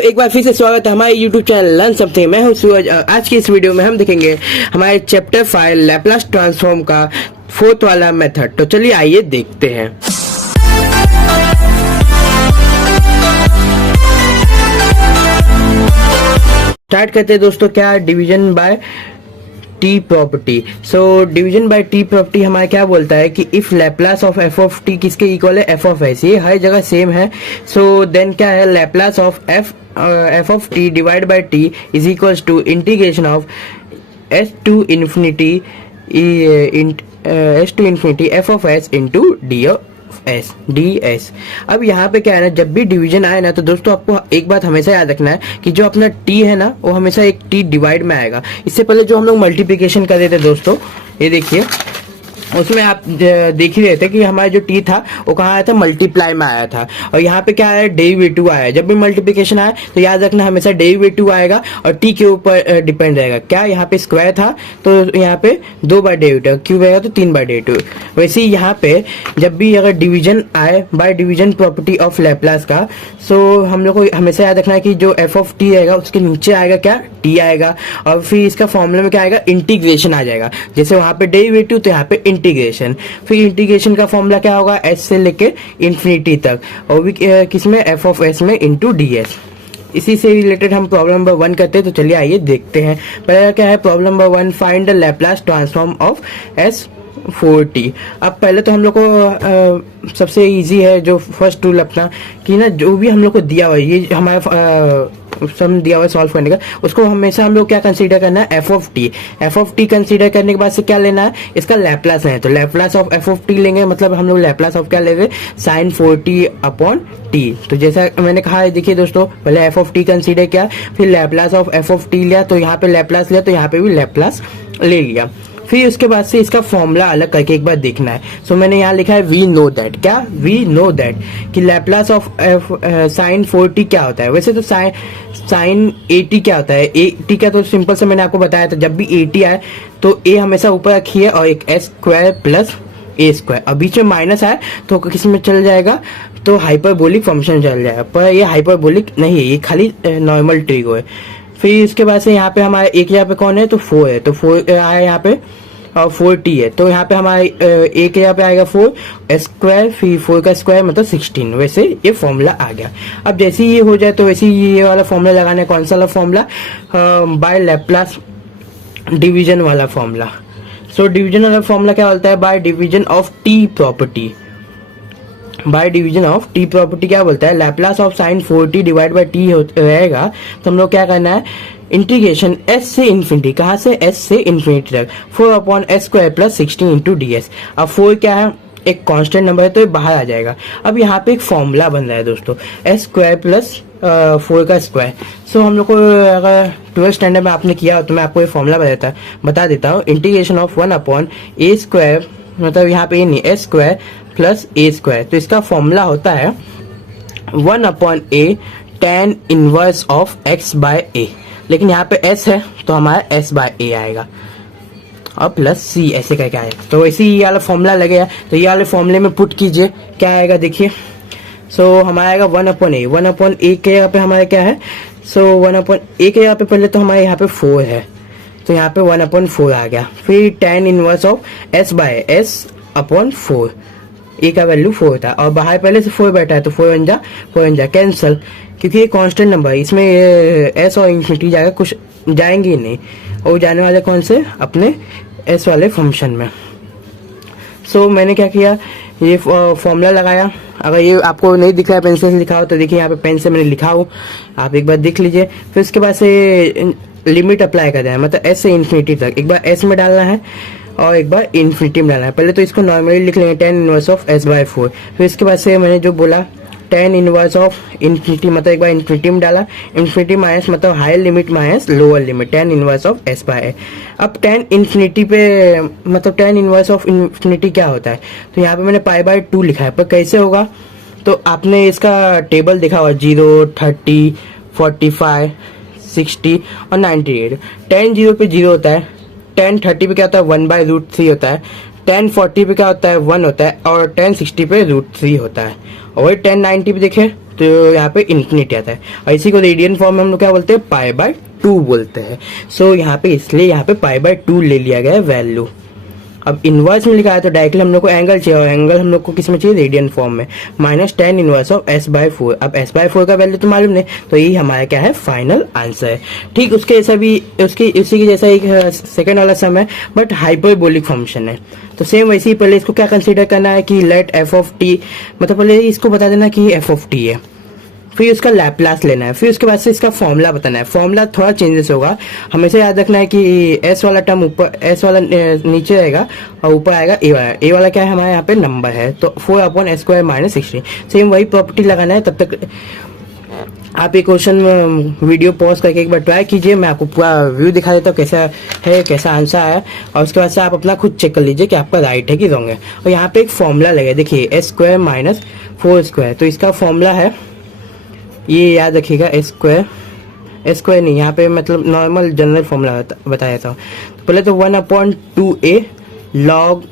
एक बार फिर से स्वागत है हमारे YouTube चैनल लर्न समथिंग। मैं हूं सूरज। आज की इस वीडियो में हम देखेंगे हमारे चैप्टर 5 लैपलास ट्रांसफॉर्म का फोर्थ वाला मेथड। तो चलिए आइए देखते हैं। स्टार्ट करते हैं दोस्तों। क्या division by t property. So division by t property हमारा क्या बोलता है कि if Laplace of f of t किसके इक्वल है, एफ ऑफ एस। ये हर जगह सेम है। सो देन क्या है, Laplace of f of t divide by t is equals to integration of s to infinity f of s into d s. अब यहाँ पे क्या है ना, जब भी डिवीजन आए ना तो दोस्तों आपको एक बात हमेशा याद रखना है कि जो अपना टी है ना वो हमेशा एक टी डिवाइड में आएगा। इससे पहले जो हम लोग मल्टीप्लिकेशन कर रहे थे दोस्तों, ये देखिए उसमें आप देख ही रहे थे कि हमारा जो टी था वो कहाँ आया था, मल्टीप्लाई में आया था। और यहाँ पे क्या आया, डेरिवेटिव आया। जब भी मल्टीप्लिकेशन आया तो याद रखना हमेशा डेरिवेटिव आएगा और टी के ऊपर डिपेंड रहेगा। क्या यहाँ पे स्क्वायर था तो यहाँ पे 2 बार डेरिवेटिव, क्यूब रहेगा तो 3 बार डेरिवेटिव। वैसे ही यहाँ पे जब भी अगर डिवीजन आए by division property of Laplace का, सो हम लोग को हमेशा याद रखना है कि जो एफ ऑफ टी रहेगा उसके नीचे आएगा क्या, टी आएगा। और फिर इसका फॉर्मूला में क्या आएगा, इंटीग्रेशन आ जाएगा। जैसे वहां पे डेरिवेटिव तो यहाँ पे इंटीग्रेशन। फिर इंटीग्रेशन का फॉर्मूला क्या होगा, एस से लेके इन्फिनिटी तक, और भी किसमें, एफ ऑफ एस में इंटू डी एस। इसी से रिलेटेड हम प्रॉब्लम नंबर 1 करते हैं। तो चलिए आइए देखते हैं। पहला क्या है, problem number 1, find the Laplace transform of S 4t। अब पहले तो हम लोग को सबसे इजी है जो फर्स्ट टूल अपना कि ना, जो भी हम लोग को दिया हुआ है, ये हमारा सम दिया हुआ है सॉल्व करने का, उसको हमेशा हम लोग क्या कंसीडर करना है, f of T. F of T consider करने के बाद से क्या लेना है, इसका लैपलास है। तो Laplace of f of T लेंगे, मतलब हम लोग लैपलास ऑफ क्या लेंगे, साइन 4t अपॉन टी। तो जैसा मैंने कहा है, देखिए दोस्तों, पहले एफ ऑफ टी कंसीडर किया, फिर Laplace of f of T लिया, तो यहाँ पे लैपलास लिया तो यहाँ पे भी लैपलास ले लिया। फिर उसके बाद से इसका फॉर्मूला अलग करके एक बार देखना है। सो मैंने यहाँ लिखा है वी नो दैट। क्या, वी नो दैट कि लैपलास ऑफ साइन 4t क्या होता है। वैसे तो साइन 80 क्या होता है, 80 का तो सिंपल से मैंने आपको बताया था, जब भी 80 आए तो ए हमेशा ऊपर रखिए और एक S square plus a square. अब बीच में माइनस आए तो किस में चल जाएगा, तो हाइपरबोलिक फंक्शन चल जाएगा। पर ये हाइपरबोलिक नहीं है, ये खाली नॉर्मल ट्रिगो है। फिर इसके बाद से यहाँ पे हमारे एक यहाँ पे कौन है, तो 4 है, तो 4 आया यहाँ पे और 4t है, तो यहाँ पे हमारे एक यहाँ पे आएगा 4 स्क्वायर, फिर 4 का स्क्वायर मतलब 16। वैसे ये फॉर्मूला आ गया। अब जैसे ही ये हो जाए तो वैसे ही ये वाला फॉर्मूला लगाना है। कौन सा वाला फॉर्मूला, बाय लैपलास डिवीजन वाला फॉर्मूला। सो डिवीजन वाला फॉर्मूला क्या बोलता है, bye division of T property. Bye division of T property क्या बोलता है, Laplace of sine 4t divide by T रहेगा। तो हम लोग क्या करना है, इंटीग्रेशन एस से इन्फिनिटी, कहाँ से, एस से इन्फिनिटी तक, 4 upon S square plus 16 into d s. अब 4 क्या है, एक कांस्टेंट नंबर है तो ये बाहर आ जाएगा। अब यहाँ पे एक फॉर्मूला बन रहा है दोस्तों, एस स्क्वायर प्लस 4 का स्क्वायर। सो हम लोग को अगर 12th स्टैंडर्ड में आपने किया हो तो मैं आपको ये फॉर्मूला बता देता हूँ। Integration of 1 upon a square, मतलब यहाँ पे ये नहीं, s square plus a square. तो इसका फॉर्मूला होता है 1 upon a tan inverse of x by a. लेकिन यहाँ पे s है तो हमारा s बाय ए आएगा और प्लस c ऐसे करके आएगा। तो वैसे ही ये वाला फॉर्मूला लगेगा, तो ये वाले फॉर्मूले में पुट कीजिए, क्या आएगा देखिए। सो हमारा आएगा 1 अपॉन ए। 1 अपॉन ए के यहाँ पे हमारा क्या है, सो 1 अपॉन ए के यहाँ पे पहले तो हमारे यहाँ पे 4 है, तो यहाँ पे 1 अपॉन 4 आ गया। फिर tan inverse of s by s upon 4, a का वैल्यू 4 था और बाहर पहले से 4 बैठा है, तो 4 जा कैंसल, क्योंकि ये कांस्टेंट नंबर है, इसमें एस और इन्फिनिटी जाएगा, कुछ जाएंगे ही नहीं, और जाने वाले कौन से, अपने एस वाले फंक्शन में। सो मैंने क्या किया, ये फॉर्मूला लगाया। अगर ये आपको नहीं दिख रहा है, पेंसिल से लिखा हो तो देखिए यहाँ पे पेन से मैंने लिखा हो, आप एक बार देख लीजिए। फिर उसके बाद से लिमिट अप्लाई करना है, मतलब एस से इन्फिनिटी तक, एक बार एस में डालना है और एक बार इन्फिनिटी में डालना है। पहले तो इसको नॉर्मली लिख लेंगे, tan inverse of s by 4। फिर इसके बाद से मैंने जो बोला tan इनवर्स ऑफ इन्फिनिटी, मतलब एक बार इन्फिनिटी में डाला, इन्फिनिटी माइनस मतलब higher limit minus lower limit, tan inverse of s by a। अब tan इन्फिनिटी पे मतलब tan इनवर्स ऑफ इन्फिनिटी क्या होता है, तो यहाँ पे मैंने पाई बाय 2 लिखा है। पर कैसे होगा, तो आपने इसका टेबल देखा हुआ, 0, 30, 45, 60 और 98। tan 0 पे 0 होता है, tan 30 पे क्या होता है, 1/√3 होता है, tan 40 पे क्या होता है, 1 होता है, और tan 60 पे √3 होता है। और वही tan 90 पे देखें तो यहाँ पे इन्फिनिटी आता है। और इसी को रेडियन फॉर्म में हम लोग क्या बोलते हैं, पाई बाय 2 बोलते हैं। सो यहाँ पे इसलिए यहाँ पे पाई बाय 2 ले लिया गया है वैल्यू। अब इनवर्स में लिखा है तो डायरेक्टली हम लोग को एंगल चाहिए, और एंगल हम लोग को किस में चाहिए, रेडियन फॉर्म में। -tan inverse of s/4। अब s/4 का वैल्यू तो मालूम नहीं, तो यही हमारा क्या है, फाइनल आंसर है। ठीक उसके जैसा भी उसी के जैसा एक सेकंड वाला सम है, बट हाइपरबोलिक फंक्शन है। तो सेम वैसे ही पहले इसको क्या कंसीडर करना है कि लेट f ऑफ t, मतलब पहले इसको बता देना कि ये f ऑफ t है, फिर उसका लैप्लास लेना है, फिर उसके बाद से इसका फॉर्मूला बताना है। फॉर्मूला थोड़ा चेंजेस होगा, हमेशा याद रखना है कि s वाला टर्म ऊपर, s वाला नीचे रहेगा और ऊपर आएगा a वाला। a वाला क्या है, हमारे यहाँ पे नंबर है, तो 4/s² - 16। सेम वही प्रॉपर्टी लगाना है। तब तक आप ये क्वेश्चन वीडियो पॉज करके एक बार ट्राई कीजिए, मैं आपको पूरा व्यू दिखा देता हूँ कैसा है, कैसा आंसर आया, और उसके बाद से आप अपना खुद चेक कर लीजिए कि आपका राइट है कि रॉन्ग है। और यहाँ पे एक फॉर्मूला लगे, देखिए s² - 4², तो इसका फॉर्मूला है, ये याद रखिएगा, स्क्वायर नहीं, यहाँ पे मतलब नॉर्मल जनरल फॉर्मूला बताया था। तो पहले तो 1/2a लॉग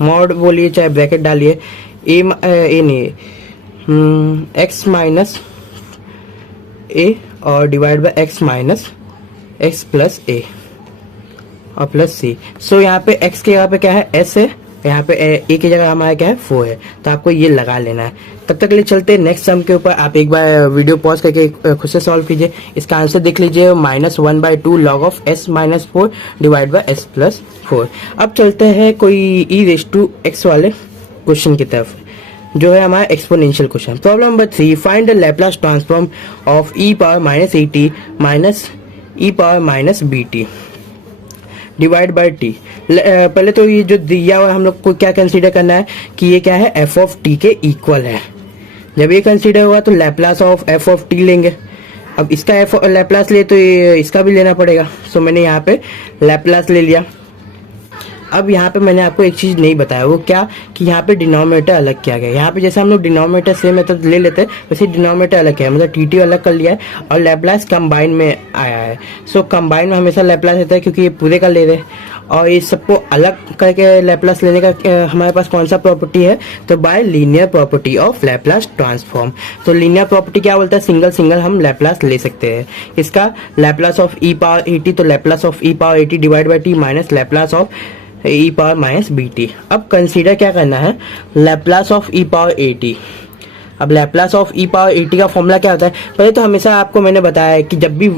मॉड बोलिए चाहे ब्रैकेट डालिए, ए नहीं x माइनस a और divide by x minus x plus a और प्लस c। सो यहाँ पे x के यहाँ पे क्या है, s है, यहाँ पे a की जगह हमारा क्या है, 4 है, तो आपको ये लगा लेना है। तब तक ले चलते हैं नेक्स्ट सम के ऊपर। आप एक बार वीडियो पॉज करके खुद से सॉल्व कीजिए, इसका आंसर देख लीजिए, -1/2 log of s - 4 divide by s plus 4। अब चलते हैं कोई e⁻x वाले क्वेश्चन की तरफ, जो है हमारा exponential question. Problem number 3, find the Laplace transform of e⁻at minus e⁻bt divide by T. पहले तो ये जो दिया हुआ हम लोग को क्या कंसीडर करना है कि ये क्या है, f ऑफ t के इक्वल है। जब ये कंसीडर हुआ तो Laplace of f of t लेंगे। अब इसका f लैप्लास ले तो ये इसका भी लेना पड़ेगा, सो मैंने यहाँ पे लैप्लास ले लिया। अब यहाँ पे मैंने आपको एक चीज नहीं बताया, वो क्या कि यहाँ पे डिनोमिनेटर अलग किया गया। यहाँ पे जैसे हम लोग डिनोमिनेटर सेम मेथड ले लेते हैं, वैसे डिनोमिनेटर अलग किया है, मतलब टी अलग कर लिया है और लैप्लास कंबाइन में आया है। सो कंबाइन में हमेशा लैप्लास रहता है क्योंकि ये पूरे का ले रहे हैं, और इस सबको अलग करके लैप्लास लेने का हमारे पास कौन सा प्रॉपर्टी है, तो bye linear property of Laplace transform. तो लीनियर प्रॉपर्टी क्या बोलता है, सिंगल सिंगल हम लैप्लास ले सकते हैं। इसका लैप्लास ऑफ e⁻at, तो Laplace of e⁻at divide by t minus Laplace of e⁻bt। अब कंसीडर क्या करना है, लैप्लास ऑफ e⁻at। अब लैप्लास ऑफ e⁻at का फॉर्मूला क्या होता है, पहले तो हमेशा आपको मैंने बताया है कि जब भी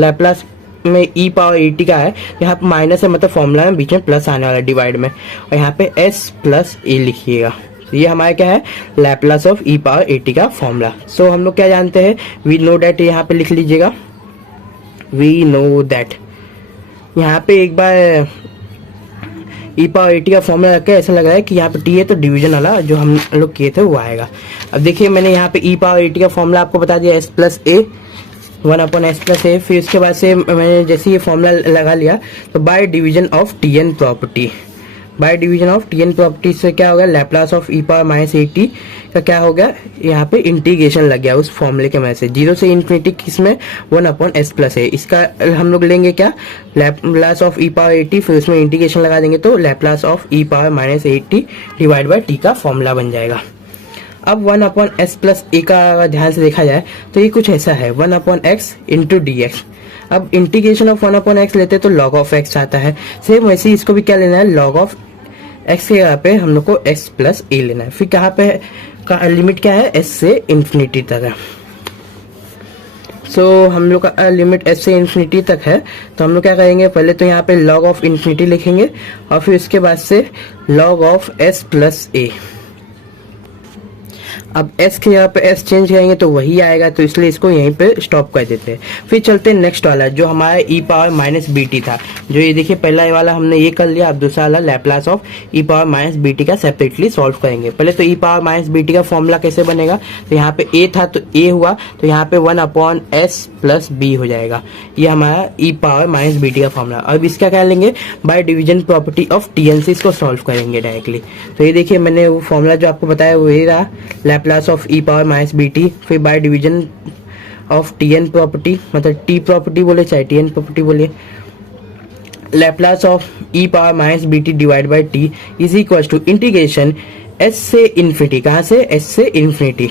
लैप्लास में e⁻at का है, यहाँ पे माइनस है, मतलब फॉर्मूला में बीच में प्लस आने वाला डिवाइड में, और यहाँ पे s प्लस a लिखिएगा। ये हमारा क्या है, लैप्लास ऑफ e⁻at का फॉर्मूला। सो हम लोग क्या जानते हैं, वी नो दैट, यहाँ पे लिख लीजिएगा, वी नो दैट। यहाँ पे एक बार e⁻at का फॉर्मूला रख के ऐसा लग रहा है कि यहाँ पे t है तो डिवीजन वाला जो हम लोग किए थे वो आएगा। अब देखिए मैंने यहाँ पे e⁻at का फॉर्मूला आपको बता दिया, s plus a, 1/s plus a। फिर उसके बाद से मैंने जैसे ये फॉर्मूला लगा लिया तो bye division of tn property, bye division of tn property से क्या हो गया, लैप्लास ऑफ e⁻at का क्या हो गया, यहाँ पे इंटीग्रेशन लग गया उस फॉर्मूले के में से, 0 से इन्फिनिटी किसमें, 1/s प्लस a। इसका हम लोग लेंगे क्या, लैप्लास ऑफ e⁻at, फिर उसमें इंटीग्रेशन लगा देंगे तो Laplace of e⁻at divide by t का फॉर्मूला बन जाएगा। अब 1/s प्लस a का ध्यान से देखा जाए तो ये कुछ ऐसा है, 1/x इंटू dx। अब इंटीग्रेशन ऑफ 1/x लेते हैं तो log ऑफ x आता है, सेम वैसे ही इसको भी क्या लेना है, log ऑफ x के यहाँ पे हम लोग को x प्लस a लेना है। फिर कहाँ पे का लिमिट क्या है, s से इन्फिनिटी तक है। सो हम लोग का लिमिट s से इन्फिनिटी तक है, तो हम लोग क्या करेंगे, पहले तो यहाँ पे log ऑफ इन्फिनिटी लिखेंगे और फिर उसके बाद से log of s plus a। अब s के यहाँ पे s चेंज करेंगे तो वही आएगा, तो इसलिए इसको यहीं पे स्टॉप कर देते हैं। फिर चलते हैं नेक्स्ट वाला जो हमारा e⁻bt था, जो ये देखिए पहला वाला हमने ये कर लिया। अब दूसरा वाला लैप्लास ऑफ e⁻bt का सेपरेटली सॉल्व करेंगे। पहले तो e⁻bt का फॉर्मूला कैसे बनेगा, तो यहाँ पे a था तो a हुआ, तो यहाँ पे 1/s प्लस b हो जाएगा। ये हमारा e⁻bt का फॉर्मूला। अब इसका क्या लेंगे, by division property of tn से इसको सॉल्व करेंगे डायरेक्टली। तो ये देखिए मैंने वो फॉर्मूला जो आपको बताया वो ये रहा, लैप्लास ऑफ e⁻bt, फिर by division of tn property, मतलब t प्रॉपर्टी बोले चाहे tn प्रॉपर्टी बोलिए, Laplace of e⁻bt divide by t is equal to integration s से इन्फिनिटी, कहाँ से, s से इन्फिनिटी,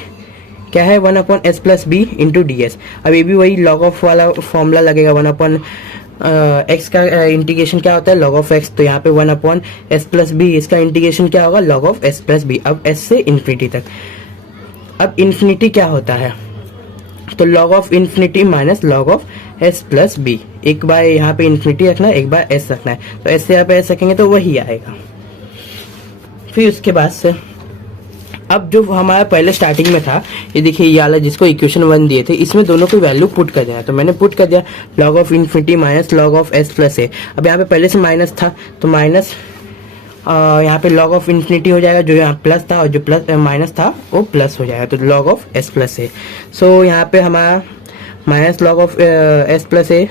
क्या है 1/s plus b into d s. अब ये भी वही लॉग ऑफ वाला फॉर्मूला लगेगा। 1/x का इंटीग्रेशन क्या होता है लॉग ऑफ x, तो यहाँ पे 1/s प्लस बी, इसका इंटीग्रेशन क्या होगा log of s plus b. अब s से इन्फिनिटी तक। अब इन्फिनिटी क्या होता है, तो log of infinity minus log of s plus b. एक बार यहाँ पे इन्फिनिटी रखना है, एक बार s रखना है, तो s से यहाँ पे s रखेंगे तो वही आएगा। फिर उसके बाद से अब जो हमारा पहले स्टार्टिंग में था, ये देखिए ये वाला जिसको इक्वेशन 1 दिए थे, इसमें दोनों की वैल्यू पुट कर देना। तो मैंने पुट कर दिया log of infinity minus log of s plus a. अब यहाँ पे पहले से माइनस था तो माइनस यहाँ पे log ऑफ इन्फिनिटी हो जाएगा, जो यहाँ प्लस था, और जो प्लस माइनस था वो प्लस हो जाएगा, तो log of s plus a. So यहाँ पे हमारा minus log of s plus a,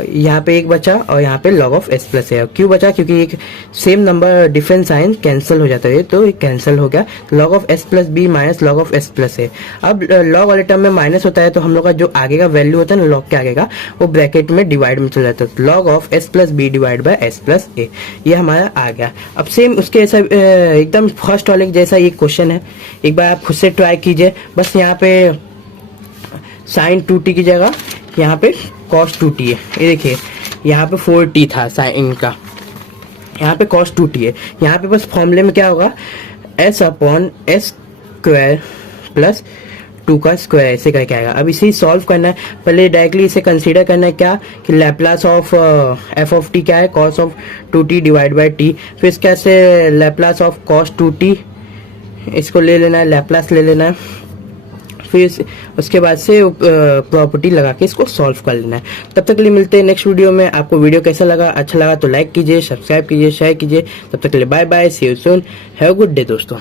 यहाँ पे एक बचा, और यहाँ पे log of s plus a. क्यों बचा, क्योंकि एक same number different sign cancel हो जाता है, तो ये कैंसिल हो गया। log of s plus b minus log of s plus a. अब log वाले टर्म में माइनस होता है तो हम लोग का जो आगे का वैल्यू होता है ना log के आगे का, वो ब्रैकेट में डिवाइड में चला जाता है। log of s plus b divide by s plus a, ये हमारा आ गया। अब सेम उसके ऐसा एकदम फर्स्ट वाले जैसा ये क्वेश्चन है, एक बार आप खुद से ट्राई कीजिए। बस यहाँ पे साइन 2t की जगह यहाँ पे cos 2t है। ये देखिए यहाँ पे 4t था साइन का, यहाँ पे cos 2t है। यहाँ पे बस फॉर्मूले में क्या होगा s upon s square plus 2 का स्क्वायर, ऐसे करके आएगा। अब इसे सॉल्व करना है, पहले डायरेक्टली इसे कंसीडर करना है क्या कि Laplace of f of t क्या है cos of 2t divide by t। फिर इसका से लैप्लास ऑफ cos 2t, इसको ले लेना है, लैप्लास ले लेना है। फिर उसके बाद से प्रॉपर्टी लगा के इसको सॉल्व कर लेना है। तब तक के लिए मिलते हैं नेक्स्ट वीडियो में। आपको वीडियो कैसा लगा, अच्छा लगा तो लाइक कीजिए, सब्सक्राइब कीजिए, शेयर कीजिए। तब तक के लिए bye bye, see you soon, have a good day दोस्तों।